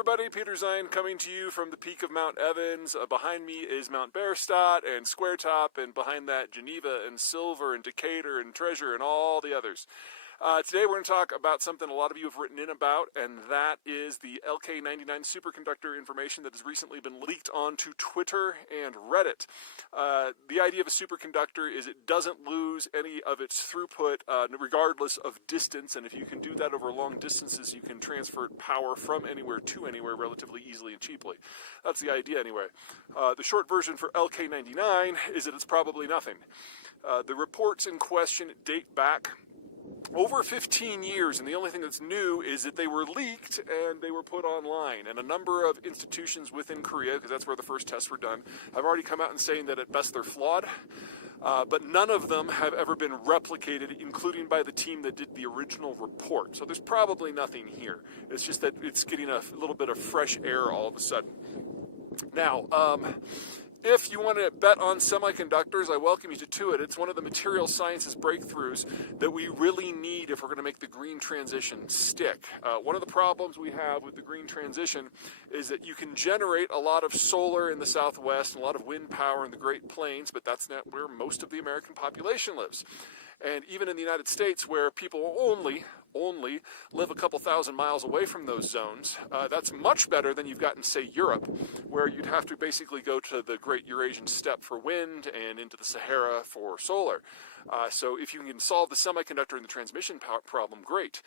everybody, Peter Zeihan coming to you from the peak of Mount Evans. Behind me is Mount Berstadt and Squaretop, and behind that Geneva and Silver and Decatur and Treasure and all the others. Today we're going to talk about something a lot of you have written in about, and that is the LK99 superconductor information that has recently been leaked onto Twitter and Reddit. The idea of a superconductor is it doesn't lose any of its throughput regardless of distance, and if you can do that over long distances, you can transfer power from anywhere to anywhere relatively easily and cheaply. That's the idea anyway. The short version for LK99 is that it's probably nothing. The reports in question date back over 15 years, and the only thing that's new is that they were leaked and they were put online. And a number of institutions within Korea, because that's where the first tests were done, have already come out and saying that at best they're flawed. But none of them have ever been replicated, including by the team that did the original report. So there's probably nothing here. It's just that it's getting a little bit of fresh air all of a sudden. Now, if you want to bet on semiconductors, I welcome you to it. It's one of the material sciences breakthroughs that we really need if we're going to make the green transition stick. One of the problems we have with the green transition is that you can generate a lot of solar in the Southwest and a lot of wind power in the Great Plains, but that's not where most of the American population lives. And even in the United States, where people only live a couple thousand miles away from those zones, that's much better than you've got in, say, Europe, where you'd have to basically go to the Great Eurasian Steppe for wind and into the Sahara for solar. So if you can solve the semiconductor and the transmission power problem, great.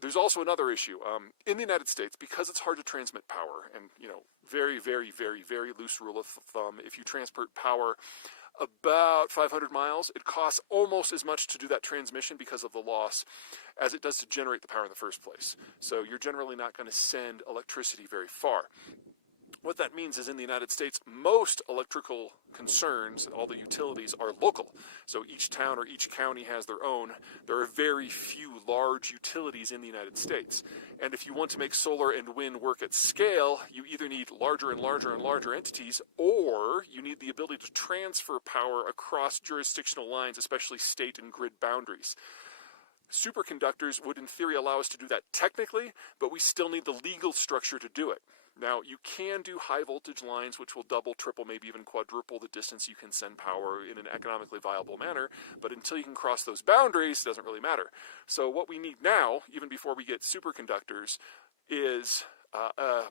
There's also another issue. In the United States, because it's hard to transmit power, and very, very, very, very loose rule of thumb, if you transport power about 500 miles, it costs almost as much to do that transmission because of the loss as it does to generate the power in the first place. So you're generally not going to send electricity very far. What that means is in the United States, most electrical concerns, all the utilities, are local. So each town or each county has their own. There are very few large utilities in the United States. And if you want to make solar and wind work at scale, you either need larger and larger and larger entities, or you need the ability to transfer power across jurisdictional lines, especially state and grid boundaries. Superconductors would in theory allow us to do that technically, but we still need the legal structure to do it. Now, you can do high voltage lines, which will double, triple, maybe even quadruple the distance you can send power in an economically viable manner, but until you can cross those boundaries, it doesn't really matter. So what we need now, even before we get superconductors, is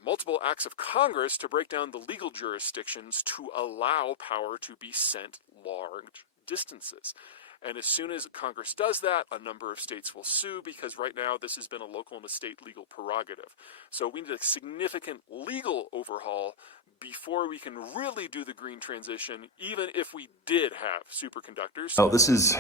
multiple acts of Congress to break down the legal jurisdictions to allow power to be sent large distances. And as soon as Congress does that, a number of states will sue, because right now this has been a local and a state legal prerogative. So we need a significant legal overhaul before we can really do the green transition, even if we did have superconductors. Now, this is,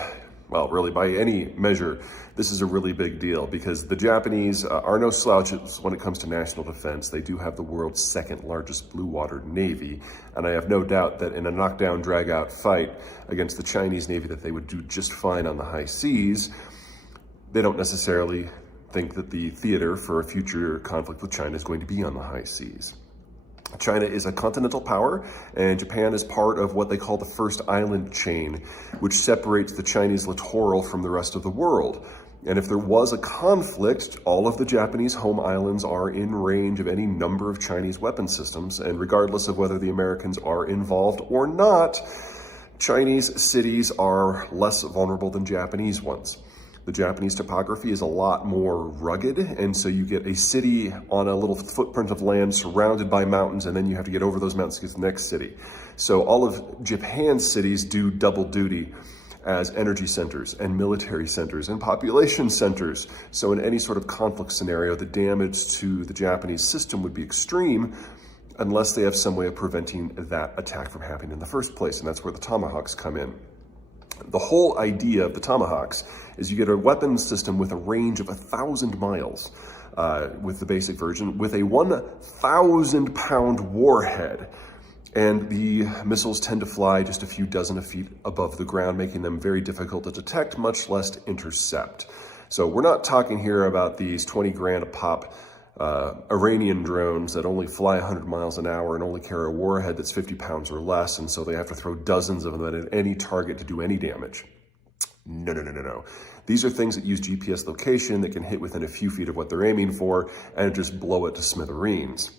well, really by any measure, this is a really big deal, because the Japanese are no slouches when it comes to national defense. They do have the world's second largest blue water navy, and I have no doubt that in a knockdown, drag-out fight against the Chinese Navy that they would do just fine on the high seas. They don't necessarily think that the theater for a future conflict with China is going to be on the high seas. China is a continental power, and Japan is part of what they call the first island chain, which separates the Chinese littoral from the rest of the world. And if there was a conflict, all of the Japanese home islands are in range of any number of Chinese weapon systems, and regardless of whether the Americans are involved or not, Chinese cities are less vulnerable than Japanese ones. The Japanese topography is a lot more rugged, and so you get a city on a little footprint of land surrounded by mountains, and then you have to get over those mountains to get to the next city. So all of Japan's cities do double duty as energy centers and military centers and population centers. So in any sort of conflict scenario, the damage to the Japanese system would be extreme unless they have some way of preventing that attack from happening in the first place, and that's where the tomahawks come in. The whole idea of the tomahawks is you get a weapons system with a range of 1,000 miles with the basic version, with a 1,000-pound warhead. And the missiles tend to fly just a few dozen of feet above the ground, making them very difficult to detect, much less to intercept. So we're not talking here about these 20 grand a pop Iranian drones that only fly 100 miles an hour and only carry a warhead that's 50 pounds or less, and so they have to throw dozens of them at any target to do any damage. No. These are things that use GPS location that can hit within a few feet of what they're aiming for and just blow it to smithereens.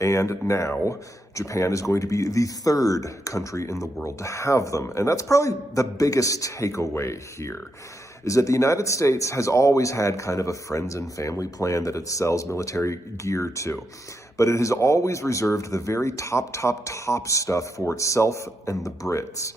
And now Japan is going to be the third country in the world to have them. And that's probably the biggest takeaway here, is that the United States has always had kind of a friends and family plan that it sells military gear to. But it has always reserved the very top stuff for itself and the Brits.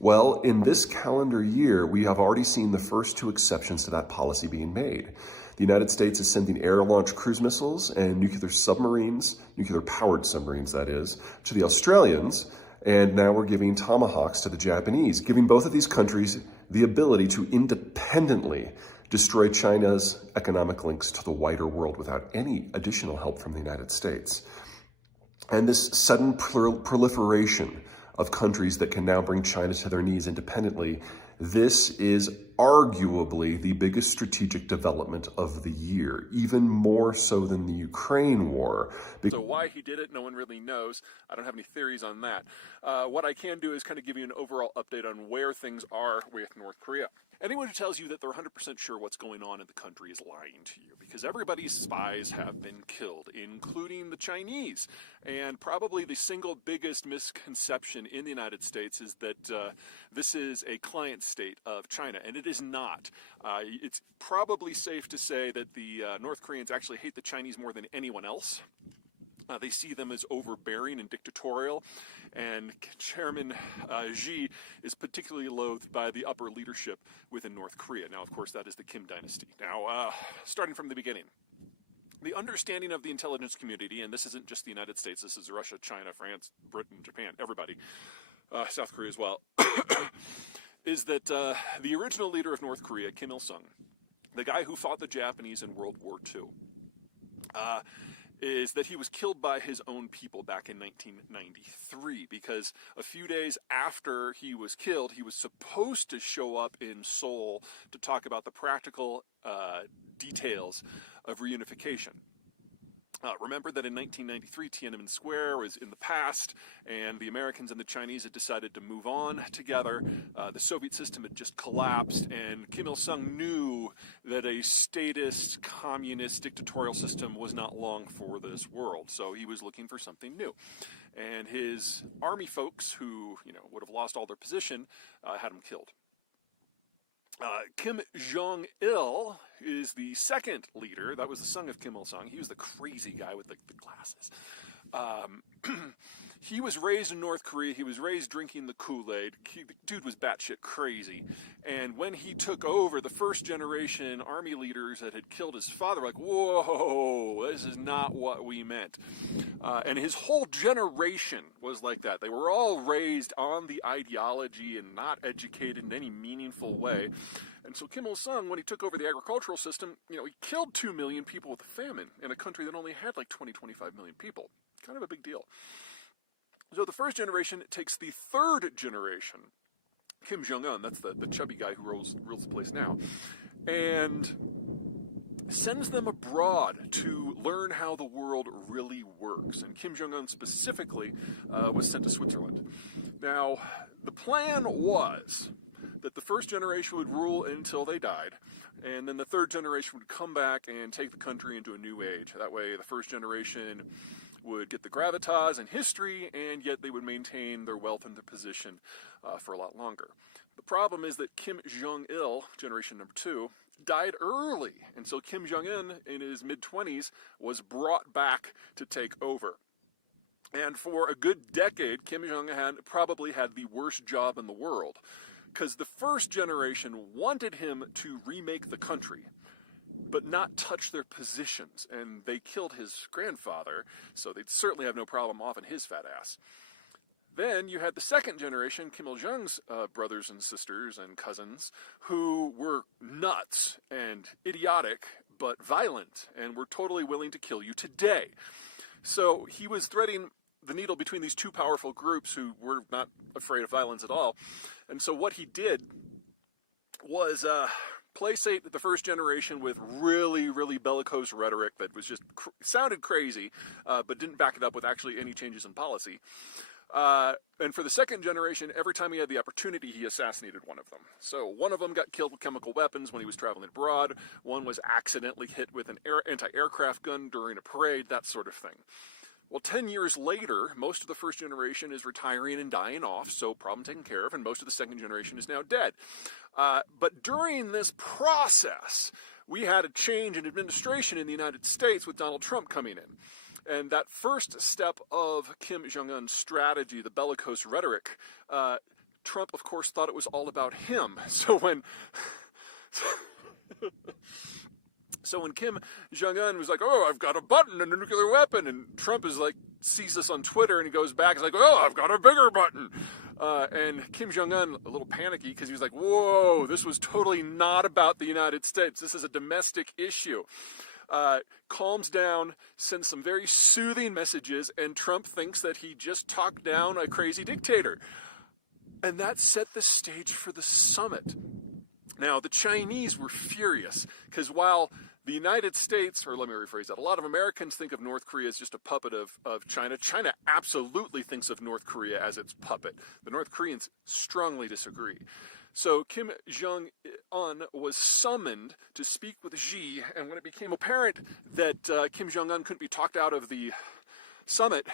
Well, in this calendar year, we have already seen the first two exceptions to that policy being made. The United States is sending air-launched cruise missiles and nuclear submarines, nuclear-powered submarines that is, to the Australians, and now we're giving Tomahawks to the Japanese, giving both of these countries the ability to independently destroy China's economic links to the wider world without any additional help from the United States. And this sudden proliferation of countries that can now bring China to their knees independently, this is arguably the biggest strategic development of the year, even more so than the Ukraine war. So why he did it, no one really knows. I don't have any theories on that. What I can do is kind of give you an overall update on where things are with North Korea. Anyone who tells you that they're 100% sure what's going on in the country is lying to you, because everybody's spies have been killed, including the Chinese. And probably the single biggest misconception in the United States is that this is a client state of China, and it is not. It's probably safe to say that the North Koreans actually hate the Chinese more than anyone else. They see them as overbearing and dictatorial, and Chairman Xi is particularly loathed by the upper leadership within North Korea. Now, of course, that is the Kim dynasty. Now, starting from the beginning, the understanding of the intelligence community, and this isn't just the United States, this is Russia, China, France, Britain, Japan, everybody, South Korea as well, is that the original leader of North Korea, Kim Il-sung, the guy who fought the Japanese in World War II, is that he was killed by his own people back in 1993, because a few days after he was killed, he was supposed to show up in Seoul to talk about the practical details of reunification. Remember that in 1993, Tiananmen Square was in the past, and the Americans and the Chinese had decided to move on together. The Soviet system had just collapsed, and Kim Il-sung knew that a statist, communist, dictatorial system was not long for this world, so he was looking for something new. And his army folks, who would have lost all their position, had him killed. Kim Jong-il is the second leader. That was the son of Kim Il-sung. He was the crazy guy with the glasses. He was raised in North Korea. He was raised drinking the Kool-Aid. The dude was batshit crazy. And when he took over, the first generation army leaders that had killed his father were like, whoa, this is not what we meant. And his whole generation was like that. They were all raised on the ideology and not educated in any meaningful way. And so Kim Il-sung, when he took over the agricultural system, he killed 2 million people with a famine in a country that only had like 25 million people. Kind of a big deal. So the first generation takes the third generation, Kim Jong-un, that's the chubby guy who rules the place now, and sends them abroad to learn how the world really works. And Kim Jong-un specifically was sent to Switzerland. Now, the plan was that the first generation would rule until they died, and then the third generation would come back and take the country into a new age. That way, the first generation would get the gravitas and history, and yet they would maintain their wealth and their position for a lot longer. The problem is that Kim Jong-il, generation number 2, died early, and so Kim Jong-un, in his mid-20s, was brought back to take over. And for a good decade, Kim Jong-un probably had the worst job in the world, because the first generation wanted him to remake the country, but not touch their positions, and they killed his grandfather, so they'd certainly have no problem offing his fat ass. Then you had the second generation, Kim Il-sung's brothers and sisters and cousins, who were nuts and idiotic, but violent, and were totally willing to kill you today. So he was threading the needle between these two powerful groups who were not afraid of violence at all. And so what he did was placate the first generation with really, really bellicose rhetoric that was just sounded crazy, but didn't back it up with actually any changes in policy. And for the second generation, every time he had the opportunity, he assassinated one of them. So one of them got killed with chemical weapons when he was traveling abroad. One was accidentally hit with an anti-aircraft gun during a parade, that sort of thing. Well, 10 years later, most of the first generation is retiring and dying off, so problem taken care of, and most of the second generation is now dead. But during this process, we had a change in administration in the United States with Donald Trump coming in. And that first step of Kim Jong-un's strategy, the bellicose rhetoric, Trump, of course, thought it was all about him. So when Kim Jong-un was like, oh, I've got a button and a nuclear weapon, and Trump is like, sees this on Twitter, and he goes back, he's like, oh, I've got a bigger button. And Kim Jong-un, a little panicky, because he was like, whoa, this was totally not about the United States. This is a domestic issue. Calms down, sends some very soothing messages, and Trump thinks that he just talked down a crazy dictator. And that set the stage for the summit. Now, the Chinese were furious, because while the United States, or let me rephrase that, a lot of Americans think of North Korea as just a puppet of China. China absolutely thinks of North Korea as its puppet. The North Koreans strongly disagree. So Kim Jong-un was summoned to speak with Xi, and when it became apparent that Kim Jong-un couldn't be talked out of the summit,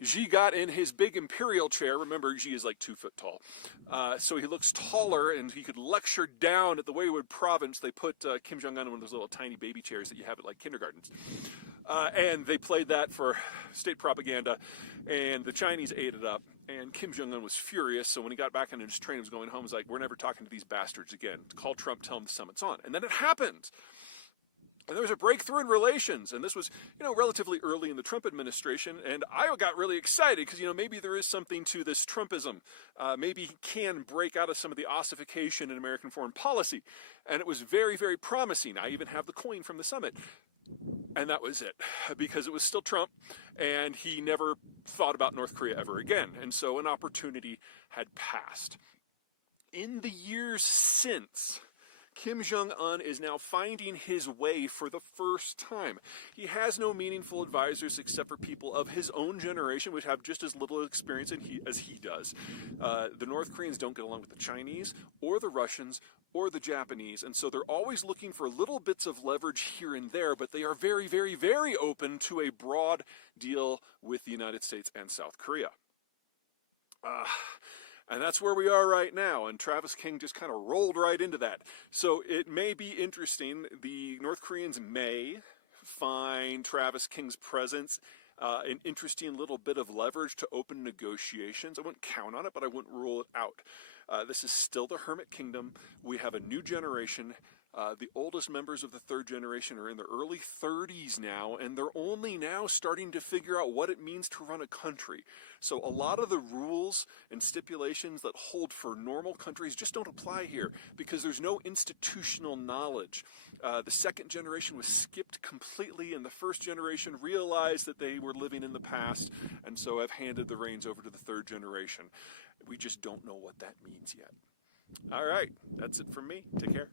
Xi got in his big imperial chair. Remember, Xi is like 2 foot tall. So he looks taller, and he could lecture down at the Waywood province. They put Kim Jong-un in one of those little tiny baby chairs that you have at like kindergartens. And they played that for state propaganda, and the Chinese ate it up. And Kim Jong-un was furious, so when he got back into his train, he was going home, he was like, we're never talking to these bastards again. Call Trump, tell him the summit's on. And then it happened. And there was a breakthrough in relations, and this was, relatively early in the Trump administration, and I got really excited because, maybe there is something to this Trumpism. Maybe he can break out of some of the ossification in American foreign policy. And it was very, very promising. I even have the coin from the summit. And that was it, because it was still Trump, and he never thought about North Korea ever again. And so an opportunity had passed. In the years since, Kim Jong-un is now finding his way for the first time. He has no meaningful advisors except for people of his own generation, which have just as little experience as he does. The North Koreans don't get along with the Chinese or the Russians or the Japanese, and so they're always looking for little bits of leverage here and there, but they are very, very, very open to a broad deal with the United States and South Korea. And that's where we are right now, and Travis King just kind of rolled right into that. So it may be interesting. The North Koreans may find Travis King's presence an interesting little bit of leverage to open negotiations. I wouldn't count on it, but I wouldn't rule it out. This is still the Hermit Kingdom. We have a new generation. The oldest members of the third generation are in their early 30s now, and they're only now starting to figure out what it means to run a country. So a lot of the rules and stipulations that hold for normal countries just don't apply here because there's no institutional knowledge. The second generation was skipped completely, and the first generation realized that they were living in the past, and so have handed the reins over to the third generation. We just don't know what that means yet. All right, that's it from me. Take care.